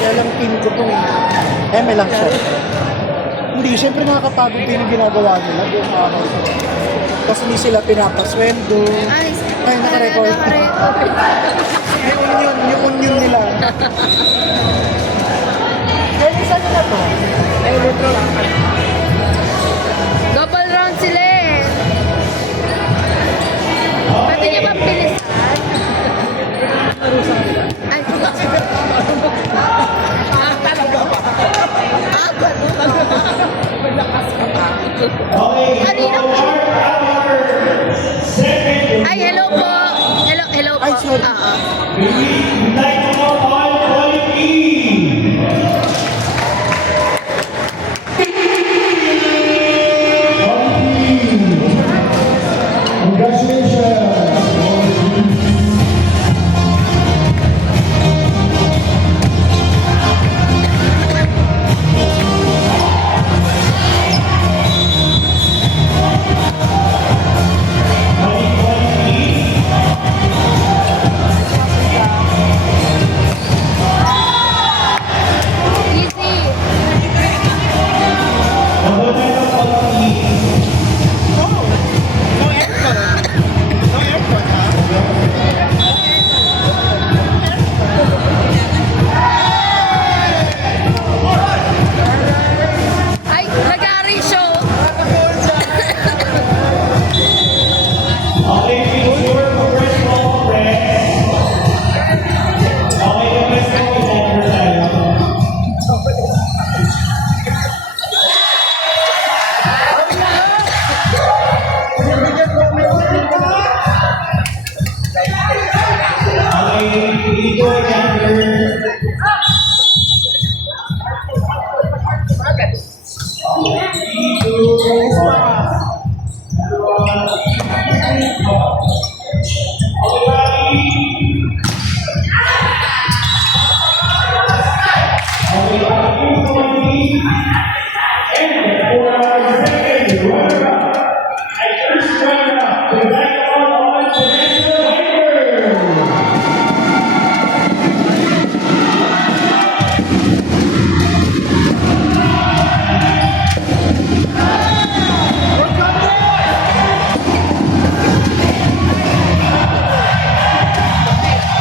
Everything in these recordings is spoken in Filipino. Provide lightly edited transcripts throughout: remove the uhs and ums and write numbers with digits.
Kaya lang team ko to eh. Eme lang siya. Hindi, syempre nakakapagod din yung ginagawa nila. Yung araw. Kasi hindi sila pinapasweldo. Ay, nakarecord. Yung union nila. Kaya saan nila to? Double round sila eh. Pwede niya bang bilisan? Ay, kanina po. Ay, hello po. Hello po. Ay, sorry. Ay, nag-aari show.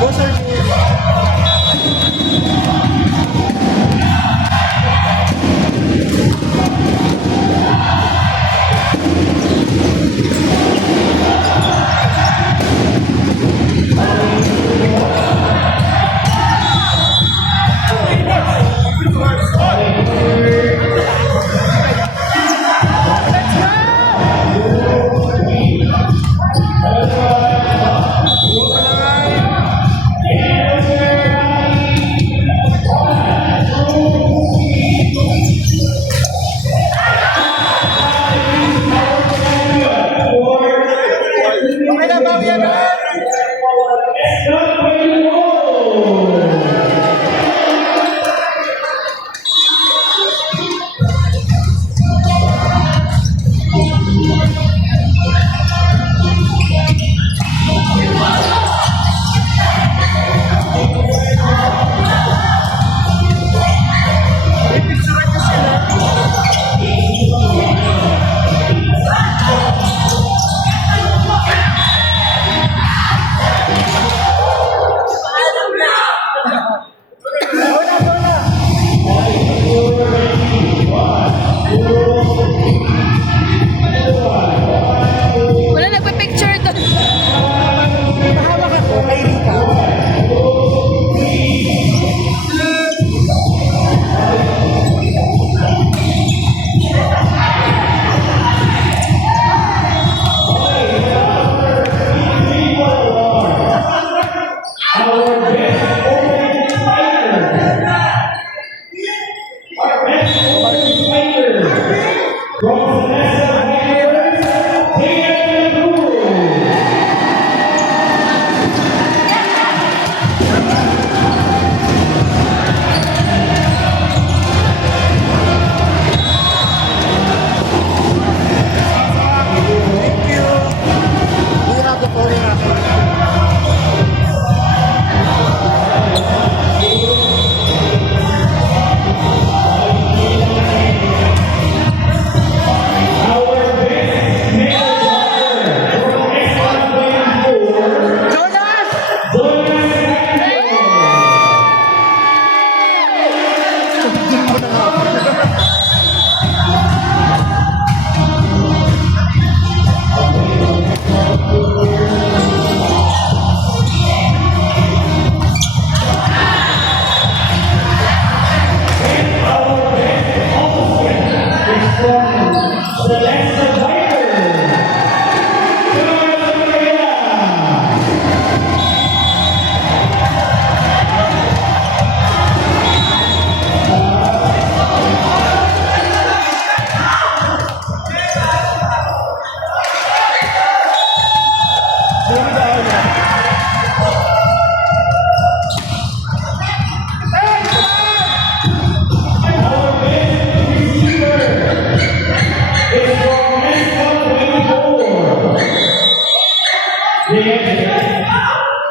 Go, sir. Okay na, bawi yan na. Wala nagpa-picture doon. Mahawak ako kay Rika. Our best fighter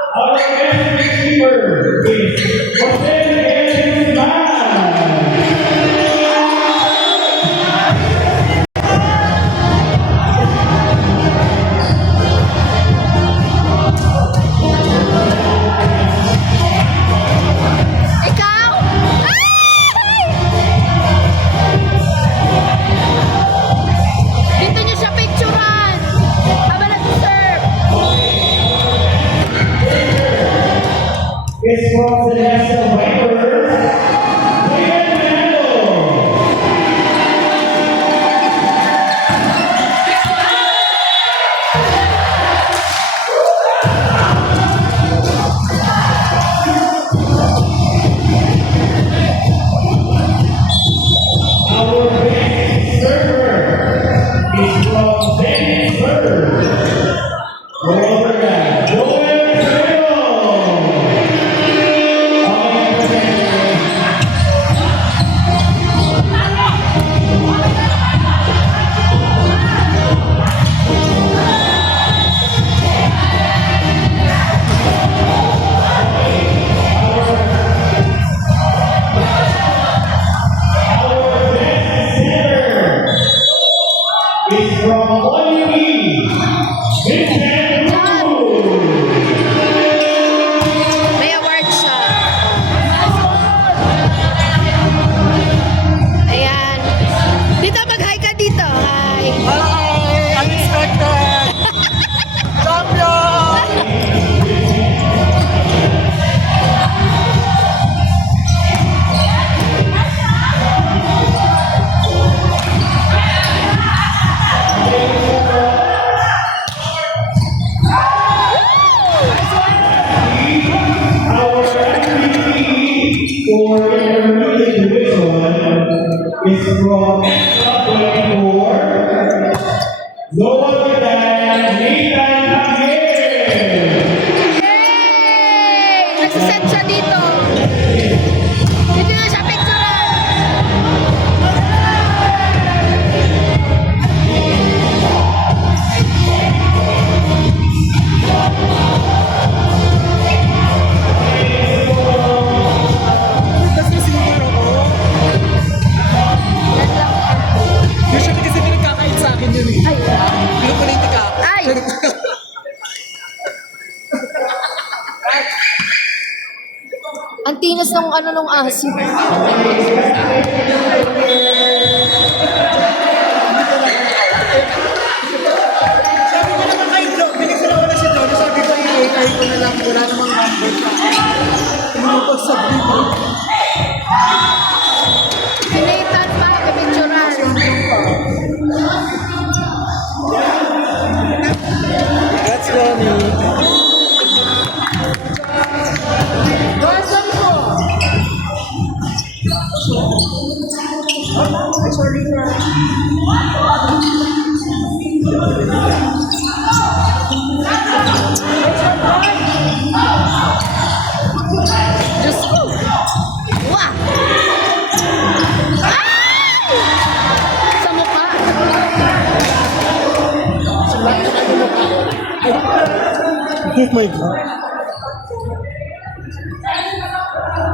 Our best receiver is Jose Guzman. Ikaw! Ay! Dito niyo siya picturean! Habang nag-serve! Is from the National Vipers, Ryan Mando. Our best server is from Denver, Florida, Joel Trujillo. Is from Olivi, Vincent Cruz. May award siya. Ayan. Dito, mag-hi ka dito. Hi. Hi! Unexpected! Champion! Our MVP for intermediate division is from Extra 24, no other than Nathan Aguirre. Yay! Nagsiset siya dito. Dito na siya picturean. Tapos receiver ako. Usually kasi pinagkakait sa akin yun eh. Ay. Pinupolitika. Ay! Ang tinas ng ano nung aso. Sabi ko naman kay Jo, binigyan ako na si Jo. Sabi ko, i-AI ko na lang. Wala namang number sa akin. Tumupag sa video. Si Nathan pa, kapicturean. That's funny. Ay, sorry na. Diyos ko! Wah! Ay! Sa mukha. Oh my God.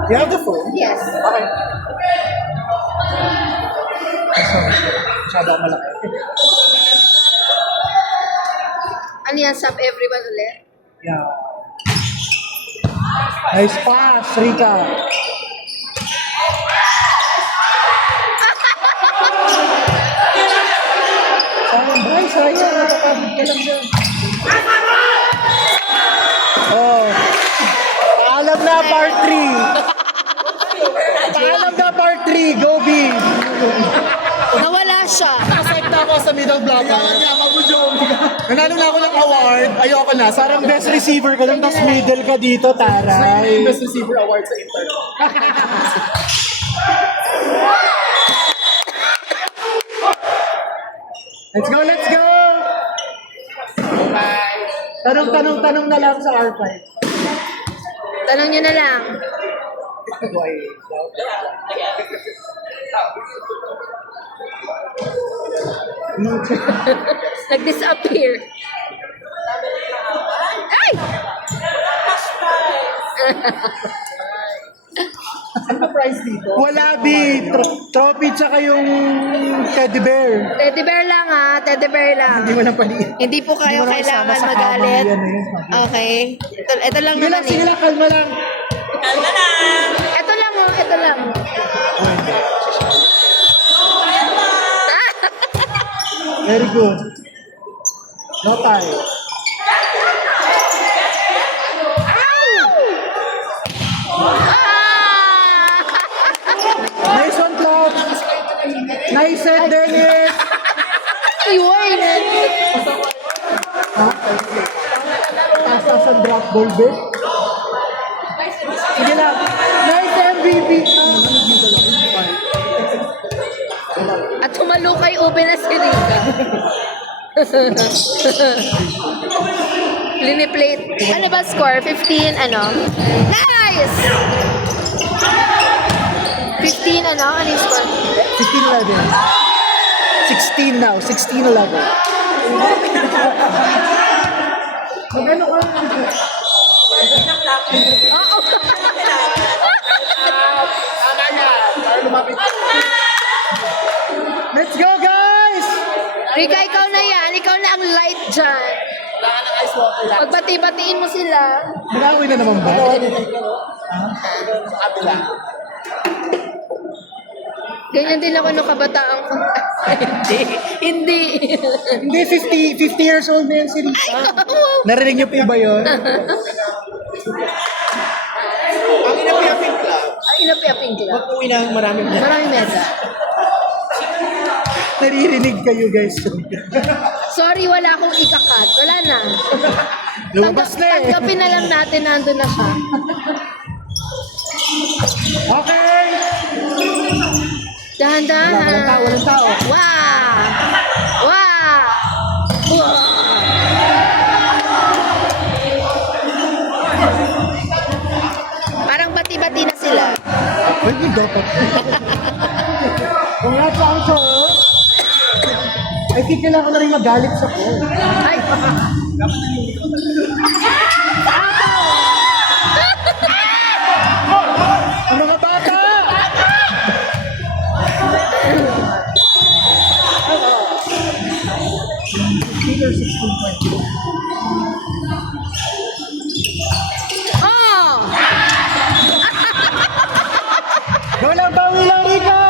You have the phone? Yes. Okay. Sorry. Masyado ako malaki. Ano yan, sub everyone ulit? Yeah. Nice pass, Rika. Sayang, Bray, sayang. Nakapagod ka lang siya. Oh. Paalam na, part 3. Paalam na, part 3. Go, B. Nawala siya. Nasakit na ako sa middle blocker. Nanalo na ako ng award. Ayoko na. Sarang best receiver ka lang, tapos middle ka dito, taray. Best receiver award sa Inter. Let's go, let's go! Tanong na lang sa R5. Tanong nyo na lang. Nag-disappear. Ay! Ano prize dito? Wala, B. Trophy tsaka yung teddy bear. Teddy bear lang ha. Teddy bear lang. Hindi mo lang paliit. Hindi po kayo Hindi mo lang kailangan isama sa magalit. kamay, ano yun. Okay. Ito lang Sige naman lang, sige eh. lang, kalma lang. Ito lang oh. Ito lang. Very good. No tie. Nice one, Clark. Nice set, Dennis. Iwan. Taas ang drop ball, be. Sige lang. Nice MVP. At tumalo kay Ube na si Rika. Liniplate. Ano ba score? 15 ano? Nice! 15 ano? Ano yung score? 15-11. 16 now. 16-11. Magano ka? Oo. Let's go, guys! Rika, ikaw na yan. Ikaw na ang light dyan. Pagbati-batiin mo sila. Mag-away na naman ba? Ganyan din ako nung kabataan ko. Hindi. Hindi. Hindi, 50 years old na yan si Rika. Narinig niyo pa ba yun? Ang inapiyaping club, Ay, inapi-aping club. mag-uwi ng maraming Maraming mesa. Naririnig kayo, guys. Sorry, wala akong ikakat. Wala na. Lumabas na eh. Tanggapin na lang natin, nandun na siya. Okay! Dahan-dahan. Walang tao, walang tao. Wow! Wow! Wow! Parang bati-bati na sila. Pwede dapat. Congrats, Uncle! I think kailangan ko na rin magalit sa ko. Ay! Ang mga bata! Peter 16.2. Oh! Walang bawi lang, Rika!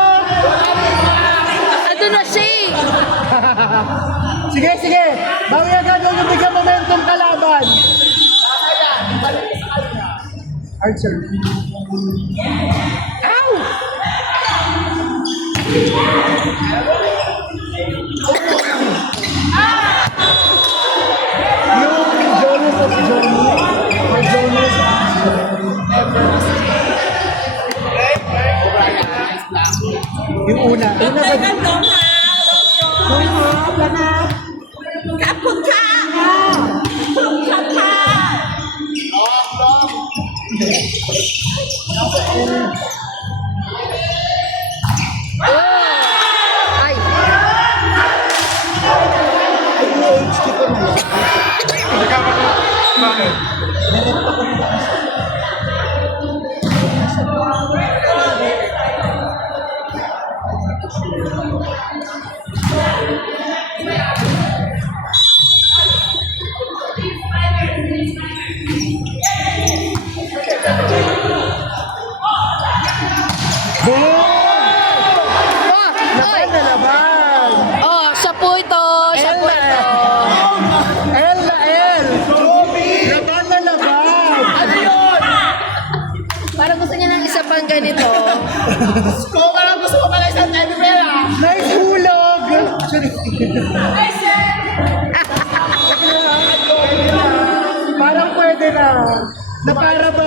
Ando na siya eh. Sige, sige! Bawi agad, huwag yung bigyan momentum kalaban! Hard serve. Ow! Yung Jonas at Johnny. Yung Jonas at Johnny. Yung una. Una ba? Kapag ka! Kapag ka! Oh! Ay! PH dito na. Boom! Oh! Ay! Laban na laban! Oh, siya po ito. Siya po ito. L na L! Laban na laban! Ano yun? Parang gusto niya ng isa pang ganito. Kung parang gusto mo pala isang teddy bear ah. Nice hulog! Parang pwede na. Na para ba?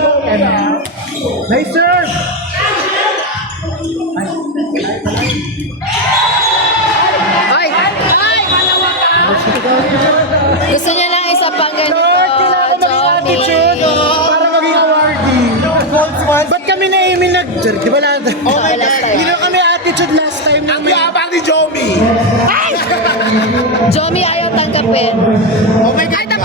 Nice serve! Ay! Gusto niya lang isa pang ganito, Lord, kailangan maging attitude. Johnny. Para maging awardee. Ba't kami na Amy nag-jerk? Di ba lahat? Oh my last God. time. Hindi na kami attitude last time. Ang yabang ni Jomi. Jomi ayaw tanggapin. Oh my God.